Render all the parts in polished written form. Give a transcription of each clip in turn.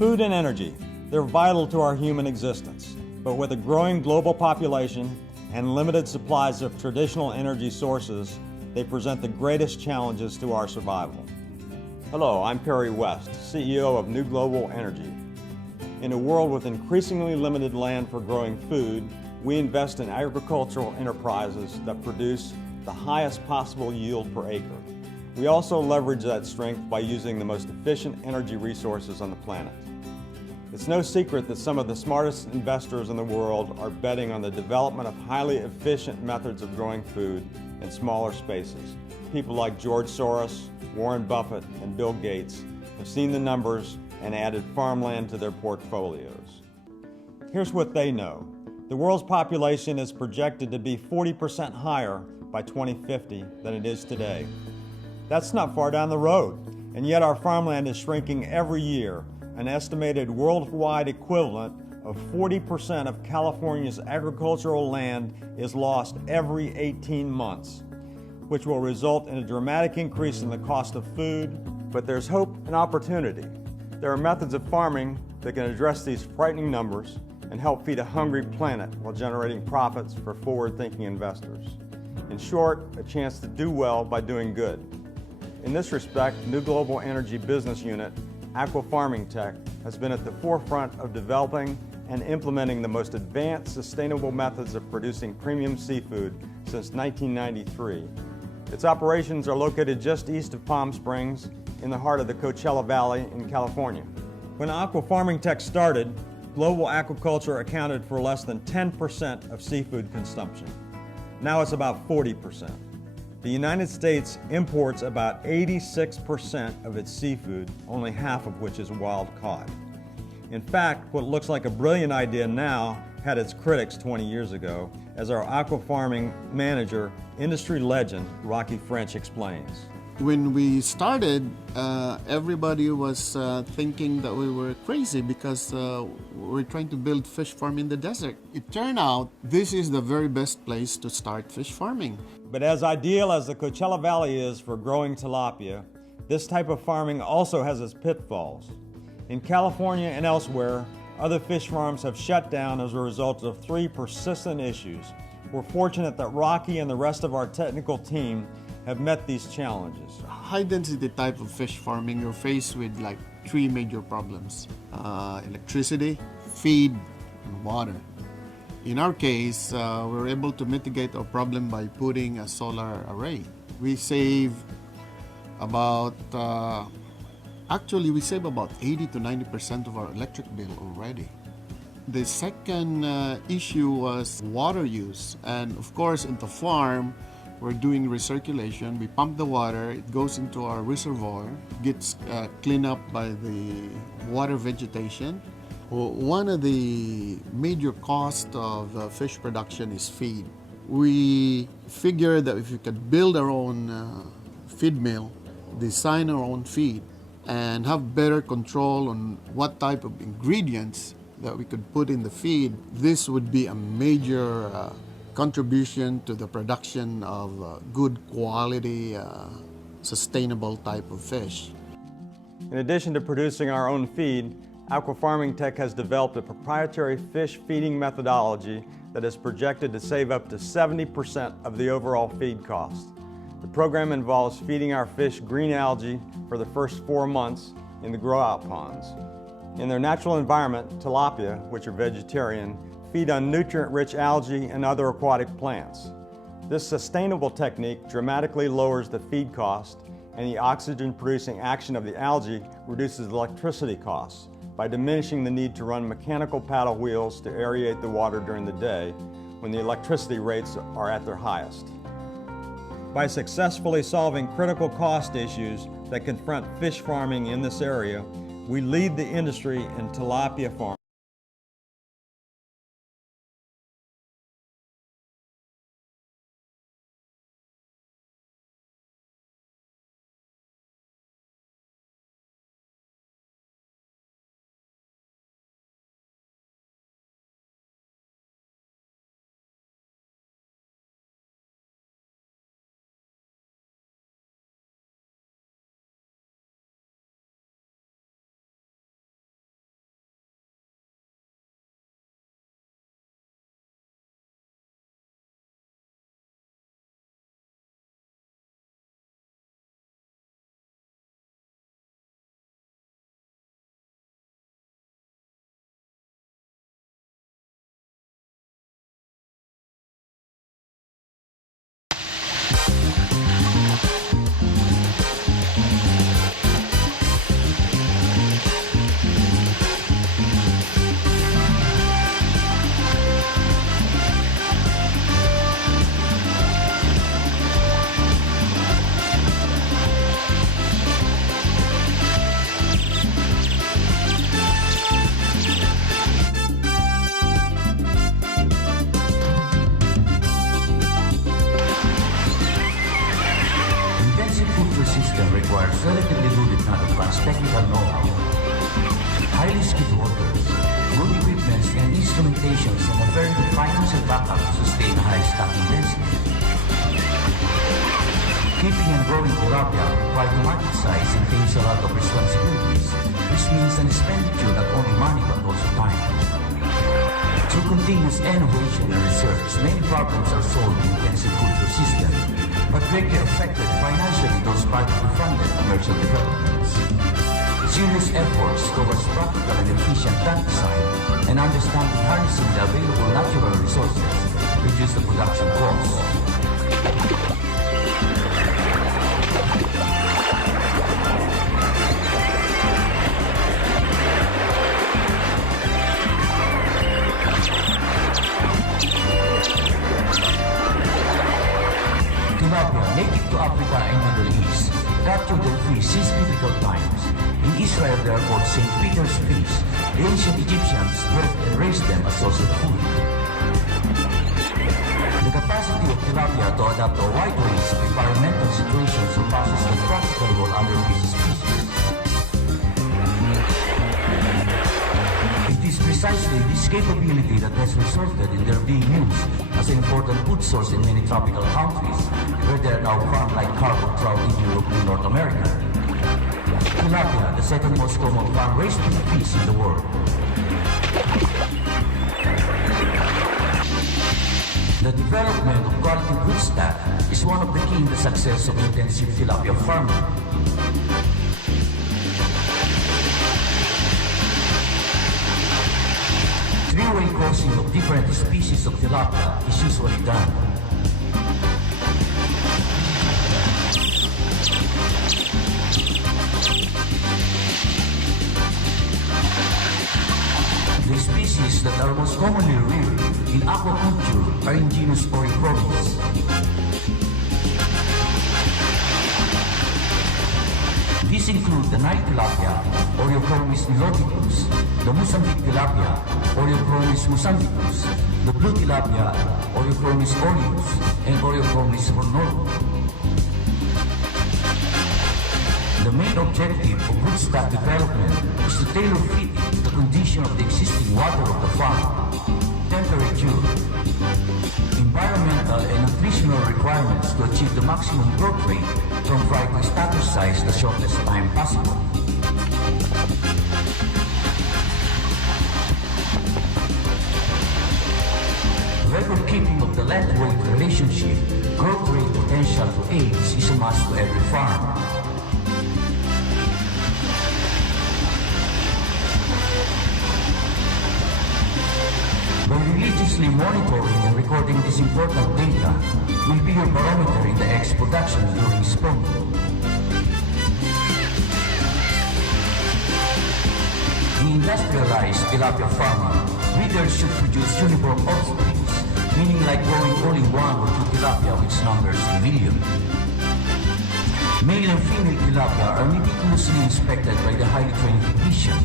Food and energy, they're vital to our human existence. But with a growing global population and limited supplies of traditional energy sources, they present the greatest challenges to our survival. Hello, I'm Perry West, CEO of Renewable Energy. In a world with increasingly limited land for growing food, we invest in agricultural enterprises that produce the highest possible yield per acre. We also leverage that strength by using the most efficient energy resources on the planet. It's no secret that some of the smartest investors in the world are betting on the development of highly efficient methods of growing food in smaller spaces. People like George Soros, Warren Buffett, and Bill Gates have seen the numbers and added farmland to their portfolios. Here's what they know. The world's population is projected to be 40% higher by 2050 than it is today. That's not far down the road, and yet our farmland is shrinking every year. An estimated worldwide equivalent of 40% of California's agricultural land is lost every 18 months, which will result in a dramatic increase in the cost of food. But there's hope and opportunity. There are methods of farming that can address these frightening numbers and help feed a hungry planet while generating profits for forward-thinking investors. In short, a chance to do well by doing good. In this respect, Renewable Energy Business Unit, Aquafarming Tech, has been at the forefront of developing and implementing the most advanced sustainable methods of producing premium seafood since 1993. Its operations are located just east of Palm Springs, in the heart of the Coachella Valley in California. When Aquafarming Tech started, global aquaculture accounted for less than 10% of seafood consumption. Now it's about 40%. The United States imports about 86% of its seafood, only half of which is wild caught. In fact, what looks like a brilliant idea now had its critics 20 years ago, as our aquafarming manager, industry legend Rocky French explains. When we started, everybody was thinking that we were crazy because we're trying to build fish farm in the desert. It turned out this is the very best place to start fish farming. But as ideal as the Coachella Valley is for growing tilapia, this type of farming also has its pitfalls. In California and elsewhere, other fish farms have shut down as a result of 3 persistent issues. We're fortunate that Rocky and the rest of our technical team have met these challenges. High density type of fish farming, you're faced with like 3 major problems. Electricity, feed, and water. In our case, we're able to mitigate our problem by putting a solar array. We save about, we save about 80 to 90% of our electric bill already. The second issue was water use. And of course, in the farm, we're doing recirculation. We pump the water, it goes into our reservoir, gets cleaned up by the water vegetation. One of the major costs of fish production is feed. We figured that if we could build our own feed mill, design our own feed, and have better control on what type of ingredients that we could put in the feed, this would be a major contribution to the production of good quality, sustainable type of fish. In addition to producing our own feed, Aquafarming Tech has developed a proprietary fish feeding methodology that is projected to save up to 70% of the overall feed cost. The program involves feeding our fish green algae for the first 4 months in the grow-out ponds. In their natural environment, tilapia, which are vegetarian, feed on nutrient-rich algae and other aquatic plants. This sustainable technique dramatically lowers the feed cost, and the oxygen-producing action of the algae reduces electricity costs by diminishing the need to run mechanical paddle wheels to aerate the water during the day when the electricity rates are at their highest. By successfully solving critical cost issues that confront fish farming in this area, we lead the industry in tilapia farming. Requires relatively good if not advanced technical know-how, highly skilled workers, good equipment and instrumentations, and a very good financial backup to sustain a high stocking density. Keeping and growing tilapia requires market size entails a lot of responsibilities, which means an expenditure not only money but also time. Through continuous innovation and research, many problems are solved in the intensive culture system, but greatly affected financially those partly funded commercial developments. Serious efforts towards practical and efficient plant design and understanding harnessing the available natural resources reduce the production costs. Native to Africa and Middle East, captured and free since biblical times. In Israel, they are called St. Peter's fish. The ancient Egyptians birthed and raised them as source of food. The capacity of tilapia to adapt to a wide range of environmental situations surpasses the practically all other fish species. It is precisely this capability that has resulted in their being used as an important food source in many tropical countries, where they are now farmed like carp or trout in Europe and North America. Tilapia, the second most common farm-raised fish in the world. The development of quality food stock is one of the key in the success of intensive tilapia farming. Three-way crossing of different species of tilapia is usually done. The species that are most commonly reared in aquaculture are in genus Renewable. These include the Nile tilapia, Oreochromis niloticus, the Mozambique tilapia, Oreochromis mozambicus, the blue tilapia, Oreochromis aureus, and Oreochromis hornolus. The main objective of food stock development is to tailor fit it to the condition of the existing water of the farm, temperature, environmental and nutritional requirements to achieve the maximum growth rate from fry to starter size the shortest time possible. Record keeping of the length-weight relationship, growth rate potential to age is a must to every farm. By religiously monitoring and recording this important data will be your barometer in the eggs production during spawning. In industrialized tilapia farming, breeders should produce uniform offspring, meaning like growing only one or two tilapia which numbers in millions. Male and female tilapia are meticulously inspected by the highly trained technician.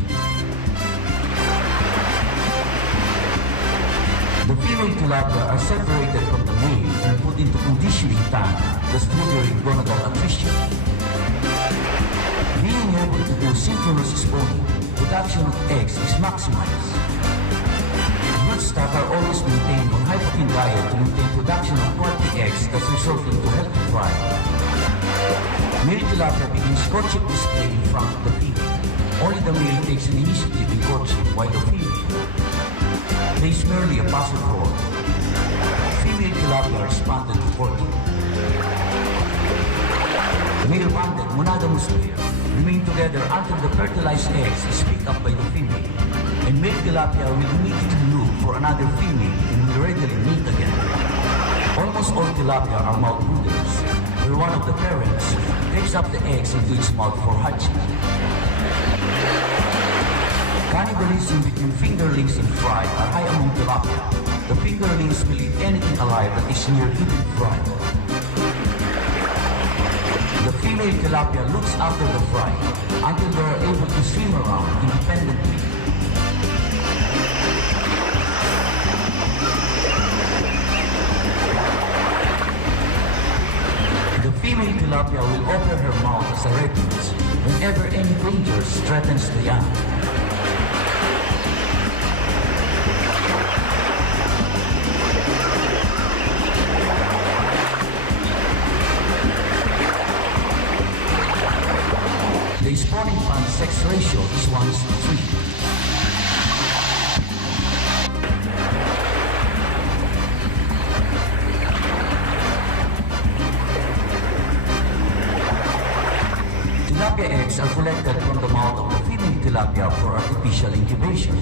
The female tilapia are separated from the male and put into conditioning tank, thus triggering gonadal attrition. Being able to do synchronous spawning, production of eggs is maximized. Broodstock are always maintained on high protein diet to maintain production of quality eggs that result into healthy fry. Male tilapia begins courtship display in front of the female. Only the male takes an initiative in courtship while the female plays merely a passive role. Female tilapia are responded to courting. The male-banded monogamous pair remain together until the fertilized eggs is picked up by the female, and male tilapia will immediately look for another female and will readily mate again. Almost all tilapia are mouth brooders. where one of the parents takes up the eggs into its mouth for hatching. Cannibalism between fingerlings and fry are high among tilapia. The fingerlings will eat anything alive that is near eating fry. The female tilapia looks after the fry until they are able to swim around independently. The female tilapia will open her mouth as a refuge whenever any danger threatens the young. The spawning pond sex ratio is 1:3. Tilapia eggs are collected from the mouth of the female tilapia for artificial incubation.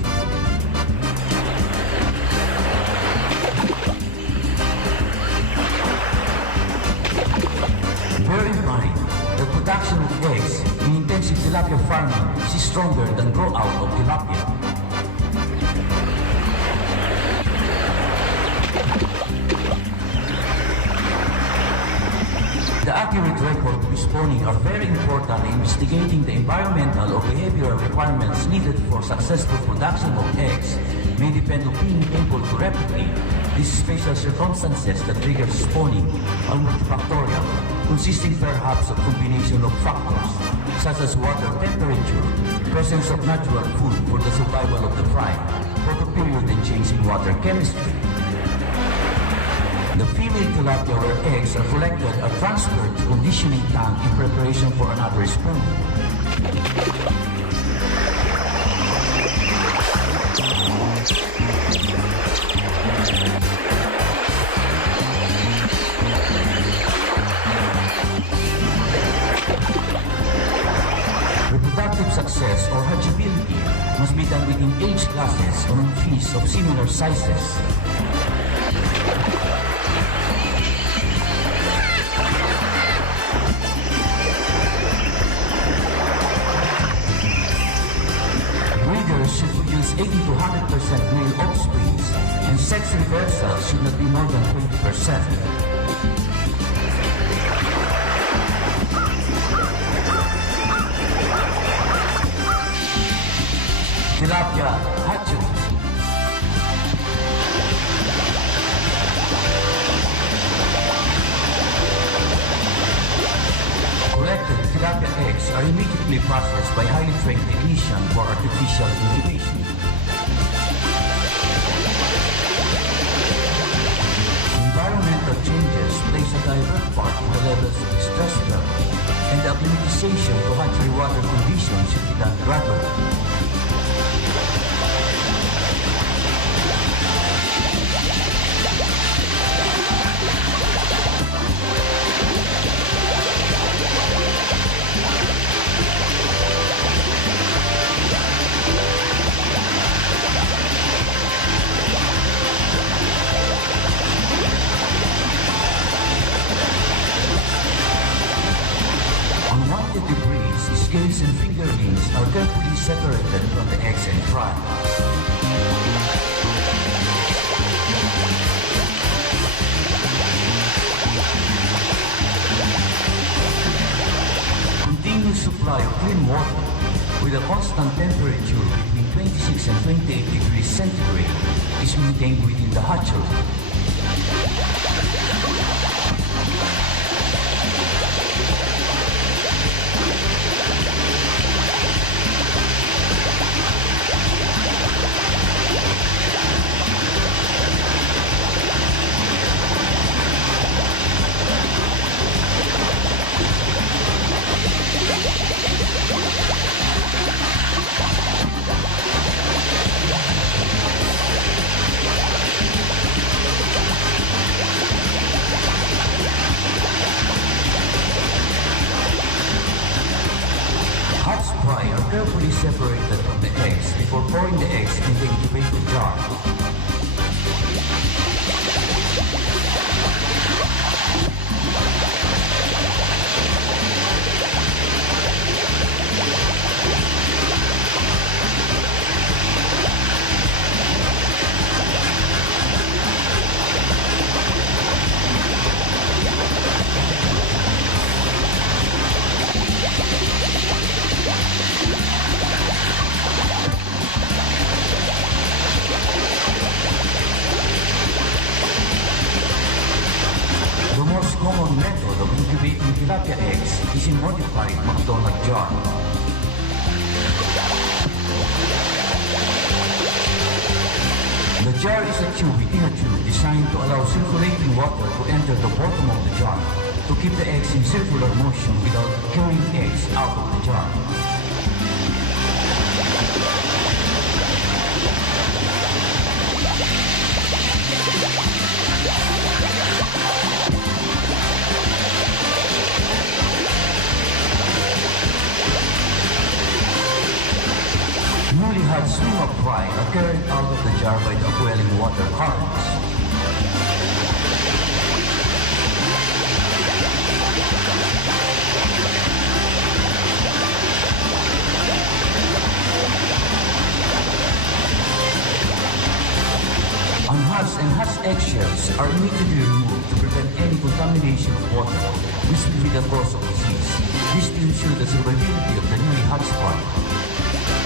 Bear in mind, the production of eggs in intensive tilapia farming is stronger than grow out of tilapia. The accurate record of spawning are very important in investigating the environmental or behavioral requirements needed for successful production of eggs may depend on being able to replicate these special circumstances that trigger spawning are multifactorial, consisting perhaps of combination of factors such as water temperature, presence of natural food for the survival of the fry, photoperiod and change in water chemistry. The female tilapia where eggs are collected are transferred to conditioning tank in preparation for another spawn. Reproductive success or hatchability must be done within age classes or on fish of similar sizes. Should produce 80 to 100% male offspring, and sex reversal should not be more than 20%. Tilapia hatchery. Collected tilapia eggs are immediately processed by highly trained technicians for artificial incubation. Environmental changes plays a direct part in the levels of stress level, and the acclimatization to hatchery water conditions should be done gradually. Unwanted debris, scales and fingerlings are carefully separated from the eggs and fry. Continuous supply of clean water with a constant temperature between 26 and 28 degrees centigrade is maintained within the hatchery. Fry are carefully separated from the eggs before pouring the eggs in the incubator jar. tilapia eggs is a modified McDonald jar. The jar is a tube within a tube designed to allow circulating water to enter the bottom of the jar to keep the eggs in circular motion without carrying eggs out of the jar. Newly hatched stream of fry are carried out of the jar by the upwelling water currents. Unhatched and hatched eggshells are immediately removed to prevent any contamination of water, which will be the cause of disease. This to ensure the survivability of the newly hatched fry.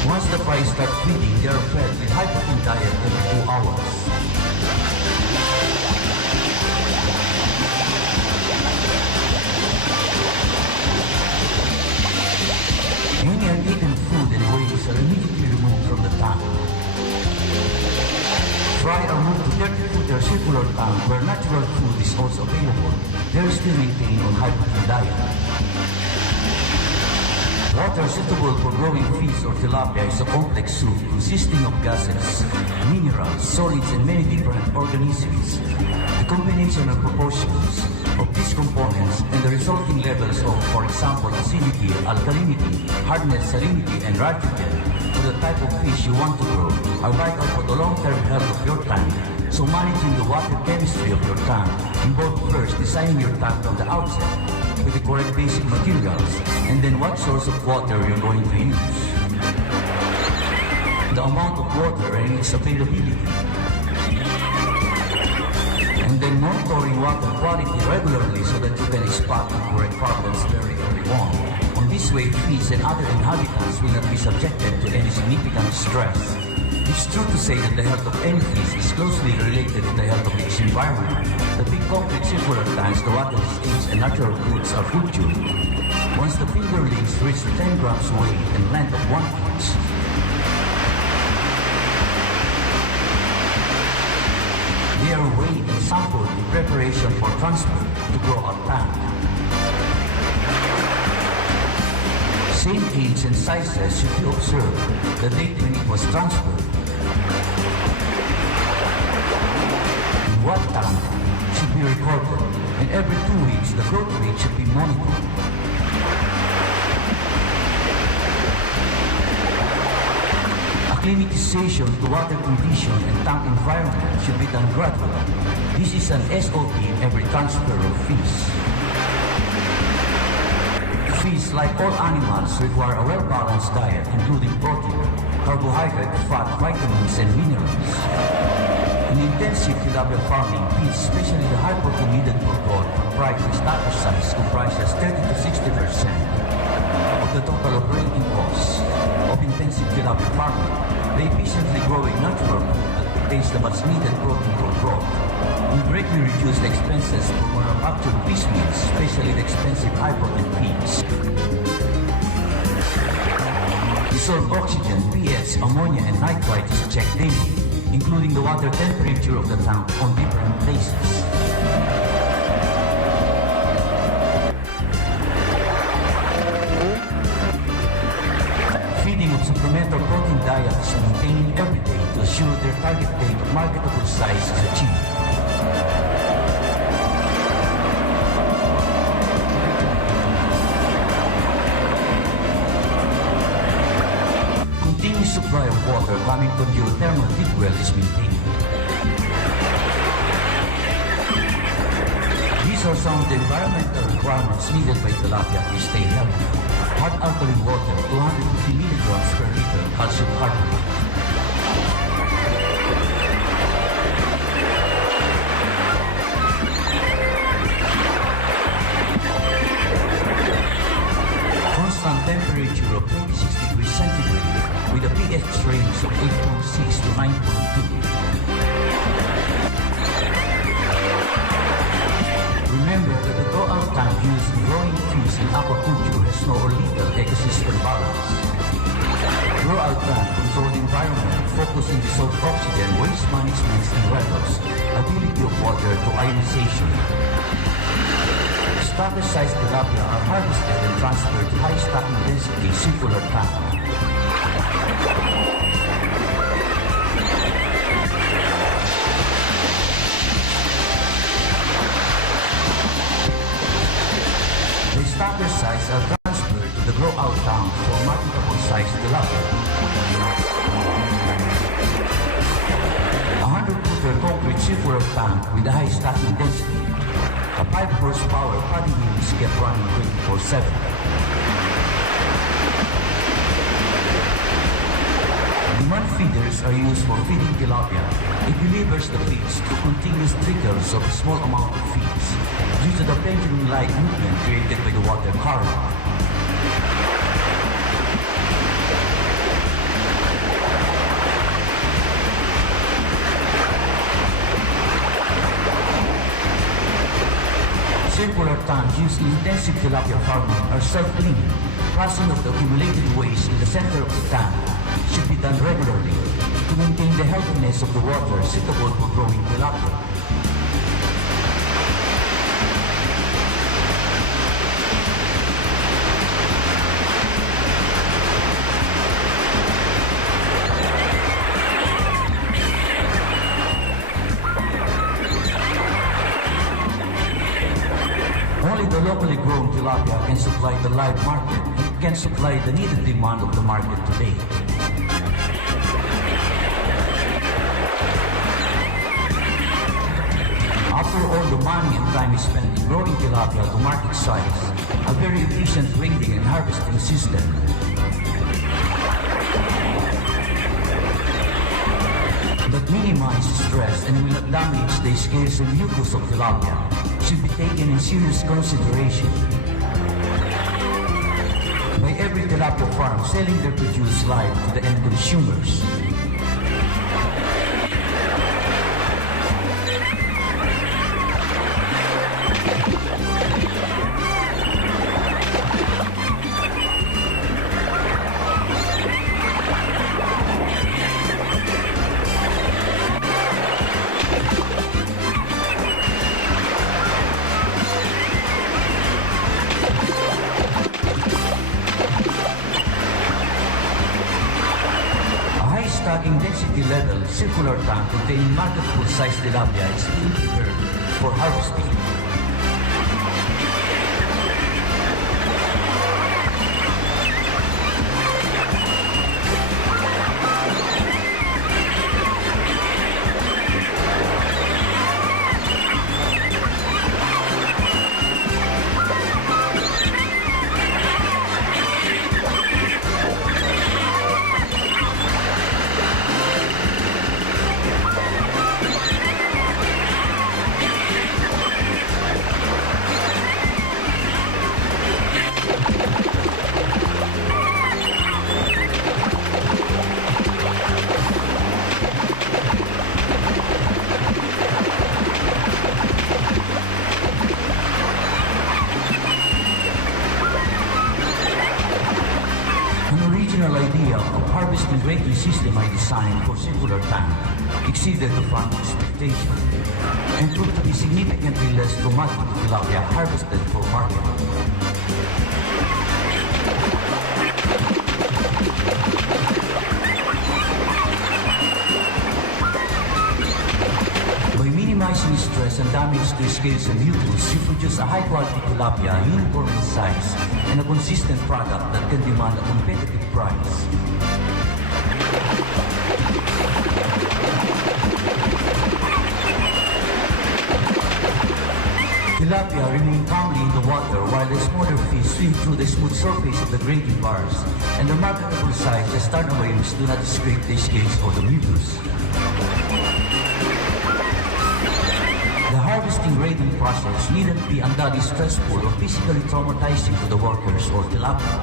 Once the fry start feeding, they are fed with high-protein diet every 2 hours. Any uneaten food and waste are immediately removed from the tank. Fry are moved to 30-footer circular tank where natural food is also available. They are still maintained on high-protein diet. Water suitable for growing fish or tilapia is a complex soup consisting of gases, minerals, solids, and many different organisms. The combination and proportions of these components and the resulting levels of, for example, acidity, alkalinity, hardness, salinity, and nitrogen for the type of fish you want to grow are vital for the long-term health of your tank. So managing the water chemistry of your tank involves first designing your tank from the outset with the correct basic materials, and then what source of water you're going to use, the amount of water and its availability, and then monitoring water quality regularly so that you can spot the correct problems very early on. On this way, fish and other inhabitants will not be subjected to any significant stress. It's true to say that the health of any fish is closely related to the health of its environment. The big complex circular tanks, the water distincts, and natural foods are food tube. Once the fingerlings reach the 10 grams weight and length of 1 inch, they are weighed and sampled in preparation for transfer to grow our tank. Same age and sizes should be observed the date when it was transferred. In what tank should be recorded, and every 2 weeks the growth rate should be monitored. Acclimatization to water condition and tank environment should be done gradually. This is an SOP in every transfer of fish. Fish, like all animals, require a well-balanced diet, including protein, carbohydrate, fat, vitamins, and minerals. In intensive tilapia farming, feed, especially the high protein needed for growth, from fry to starter size, comprises 30 to 60% of the total operating costs of intensive tilapia farming. The efficiently growing natural food that contains the much needed protein for growth will greatly reduce the expenses for manufactured fish meals, especially the expensive high protein feeds. Dissolved oxygen, pH, ammonia, and nitrite is checked daily, including the water temperature of the tank on different places. Feeding of supplemental protein diet is maintained every day to assure their target weight of marketable size is achieved. Continuous supply of water coming from geothermal deep well is maintained. These are some of the environmental requirements needed by tilapia to stay healthy. Hard alkaline water, 250 milligrams per liter calcium carbonate. Constant temperature of 26 degrees centigrade with a pH range of 8.6 to 9.2. Remember that the grow-out tank used in growing fish in aquaculture has no or little ecosystem balance. Grow-out plant control the environment, focus in dissolved oxygen, waste management and levels, ability of water to ionization. Starter-sized tilapia are harvested and transferred to high stocking density circular tank. The starter size are transferred to the grow-out tank for marketable size tilapia. 100-footer concrete circular tank with a high stocking density. A 5 horsepower padding wheel is kept running 24/7. Demand feeders are used for feeding tilapia. It delivers the feeds through continuous trickles of a small amount of feeds due to the pendulum-like movement created by the water current. Circular tanks used in intensive tilapia farming are self-cleaning. Flushing of the accumulated waste in the center of the tank should be done regularly to maintain the healthiness of the water suitable for growing tilapia. Only the locally grown tilapia can supply the live market and can supply the needed demand of the market today. After all the money and time is spent in growing tilapia to market size, a very efficient grading and harvesting system that minimizes stress and will not damage the scales and mucus of tilapia should be taken in serious consideration. By every tilapia farm selling their produce live to the end consumers. Stocking density level circular tank containing marketable size tilapia is being prepared for harvesting. Idea of harvesting grading system I designed for circular tank exceeded the farm expectation and proved to be significantly less traumatic to tilapia harvested for market. By minimizing stress and damage to scales and mucus, you produce a high-quality tilapia uniform in size and a consistent product that can demand a competitive price. Tilapia remain calmly in the water while the smaller fish swim through the smooth surface of the grading bars, and the marketable size the starter waves do not scrape the scales or the mucus. The harvesting grading process needn't be unduly stressful or physically traumatizing to the workers or tilapia.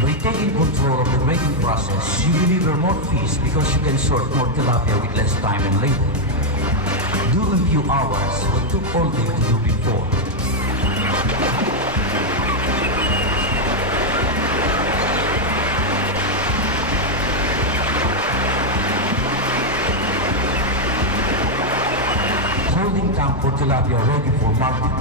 By taking control of the grading process, you deliver more fish because you can sort more tilapia with less time and labor. Do in few hours what took all day to do before. Holding tank for tilapia ready for market.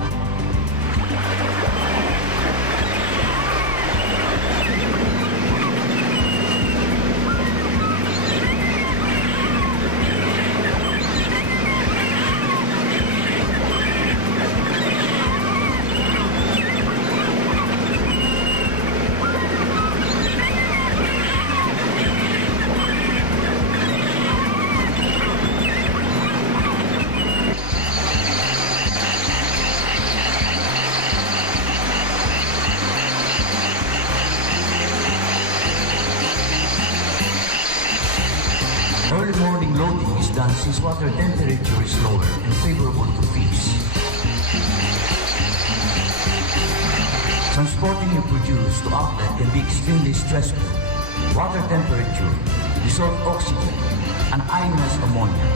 Early morning loading is done since water temperature is lower and favorable to fish. Transporting your produce to outlet can be extremely stressful. Water temperature, dissolved oxygen, and ionized ammonia,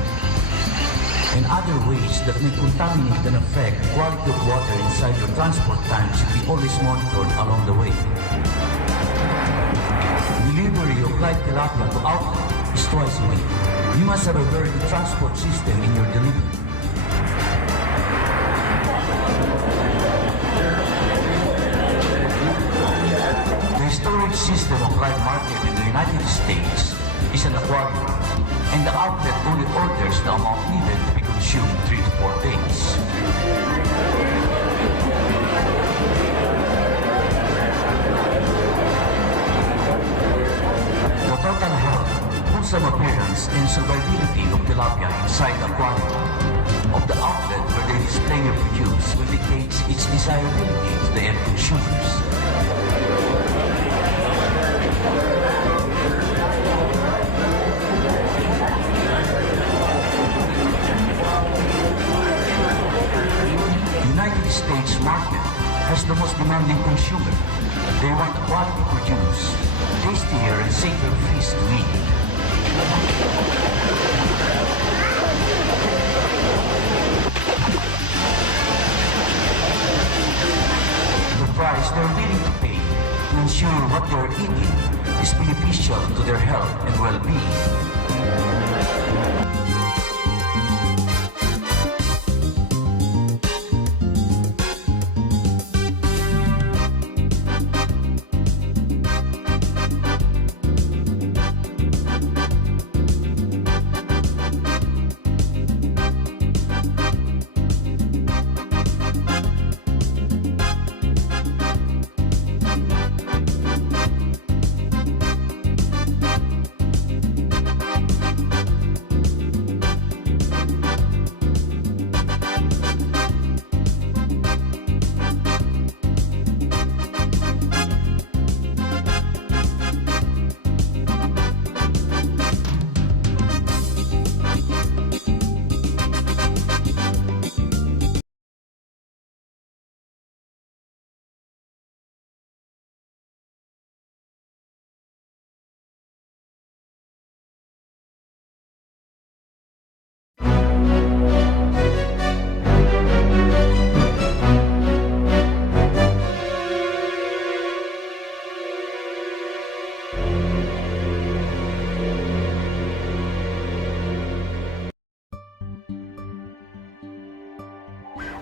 and other ways that may contaminate and affect the quality of water inside your transport tank should be always monitored along the way. Delivery of live tilapia to outlet is twice a week. You must have a very good transport system in your delivery. The storage system of live market in the United States is an aquarium, and the outlet only orders the amount needed to be consumed 3 to 4 days. The total health, wholesome appearance, and survivability of tilapia inside the aquarium of the outlet where they display or produce will dictate its desirability to the end consumers. United States market has the most demanding consumer. They want quality produce, tastier and safer fish to eat. The price they're willing to pay to ensure what they're eating is beneficial to their health and well-being.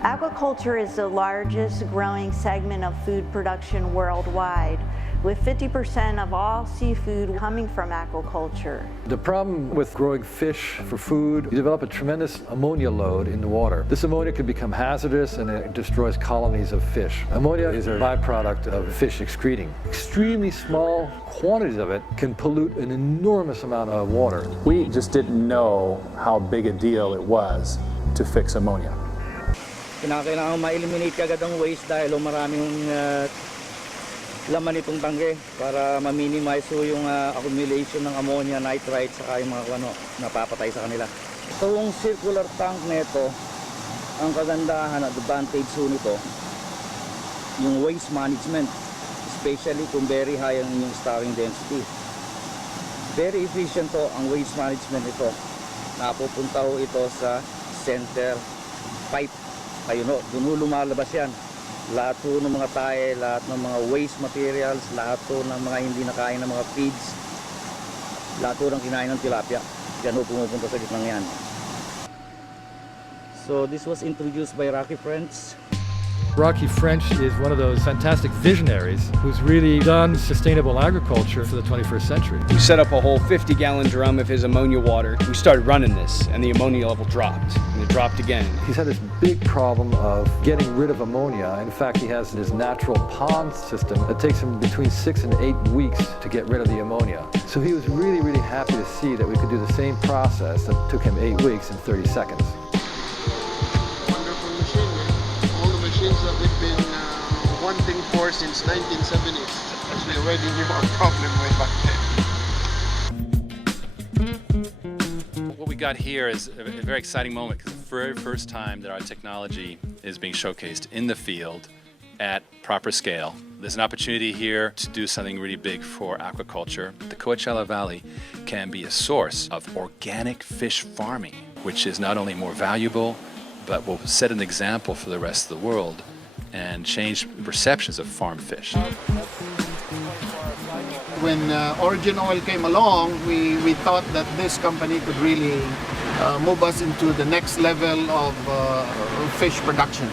Aquaculture is the largest growing segment of food production worldwide, with 50% of all seafood coming from aquaculture. The problem with growing fish for food, you develop a tremendous ammonia load in the water. This ammonia can become hazardous and it destroys colonies of fish. Ammonia is a byproduct of fish excreting. Extremely small quantities of it can pollute an enormous amount of water. We just didn't know how big a deal it was to fix ammonia. Kailangan ma-eliminate kagad ang waste dahil maraming laman itong tangke para ma-minimize yung accumulation ng ammonia, nitrite, saka yung mga napapatay sa kanila. Itong circular tank nito, ang kagandahan at advantage nito, yung waste management. especially kung very high ang inyong stocking density. Very efficient to ang waste management ito. Napupunta ho ito sa center pipe. Ayun ho, dun ho lumalabas yan. Lahat ho ng mga tae, lahat ng mga waste materials, lahat ho ng mga hindi nakain ng mga feeds, lahat ho ng kinain ng tilapia. Yan ho pumupunta sa gitnang yan. So this was introduced by Rocky Friends. Rocky French is one of those fantastic visionaries who's really done sustainable agriculture for the 21st century. We set up a whole 50-gallon drum of his ammonia water. We started running this, and the ammonia level dropped, and it dropped again. He's had this big problem of getting rid of ammonia. In fact, he has this natural pond system that takes him between 6 and 8 weeks to get rid of the ammonia. So he was really, really happy to see that we could do the same process that took him 8 weeks in 30 seconds. That we've been wanting for since 1970s. As we already knew our problem way back then. What we got here is a very exciting moment because it's the very first time that our technology is being showcased in the field at proper scale. There's an opportunity here to do something really big for aquaculture. The Coachella Valley can be a source of organic fish farming, which is not only more valuable, but will set an example for the rest of the world and change perceptions of farm fish. When Origin Oil came along, we thought that this company could really move us into the next level of fish production.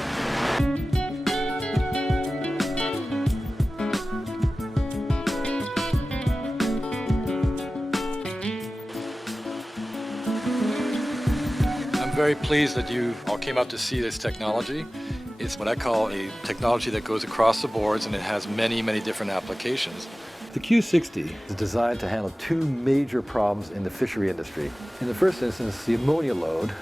I'm very pleased that you all came out to see this technology. It's what I call a technology that goes across the boards, and it has many, many different applications. The Q60 is designed to handle two major problems in the fishery industry. In the first instance, the ammonia load.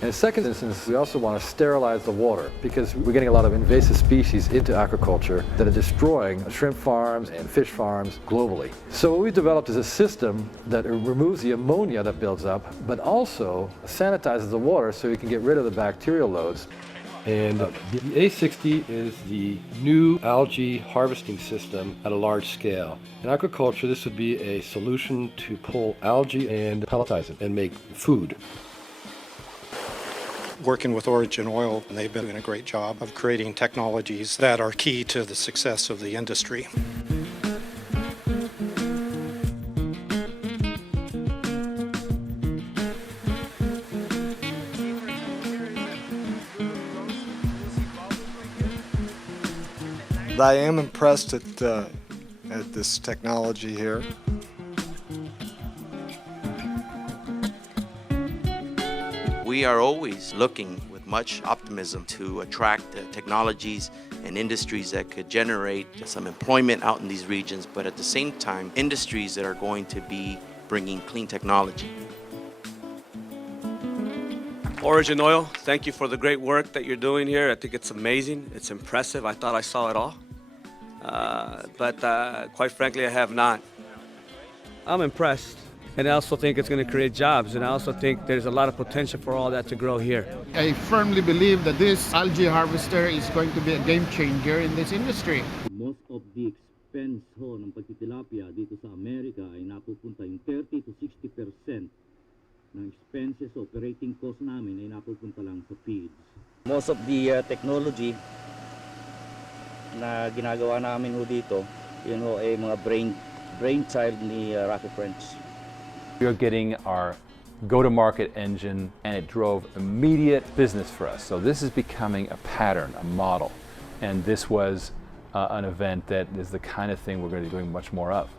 In the second instance, we also want to sterilize the water because we're getting a lot of invasive species into aquaculture that are destroying shrimp farms and fish farms globally. So what we've developed is a system that removes the ammonia that builds up, but also sanitizes the water so we can get rid of the bacterial loads. And the A60 is the new algae harvesting system at a large scale. In aquaculture, this would be a solution to pull algae and pelletize it and make food. Working with Origin Oil, they've been doing a great job of creating technologies that are key to the success of the industry. I am impressed at this technology here. We are always looking with much optimism to attract technologies and industries that could generate some employment out in these regions, but at the same time, industries that are going to be bringing clean technology. Origin Oil, thank you for the great work that you're doing here. I think it's amazing. It's impressive. I thought I saw it all. But quite frankly, I have not. I'm impressed. And I also think it's going to create jobs. And I also think there's a lot of potential for all that to grow here. I firmly believe that this algae harvester is going to be a game changer in this industry. Most of the expense ho ng pagtitilapia dito sa Amerika ay napupunta yung 30 to 60% ng expenses, operating cost namin ay napupunta lang sa feeds. Most of the technology na ginagawa namin ho dito, yun ho ay mga brainchild ni Rocky Friends. We are getting our go-to-market engine, and it drove immediate business for us. So this is becoming a pattern, a model, and this was an event that is the kind of thing we're going to be doing much more of.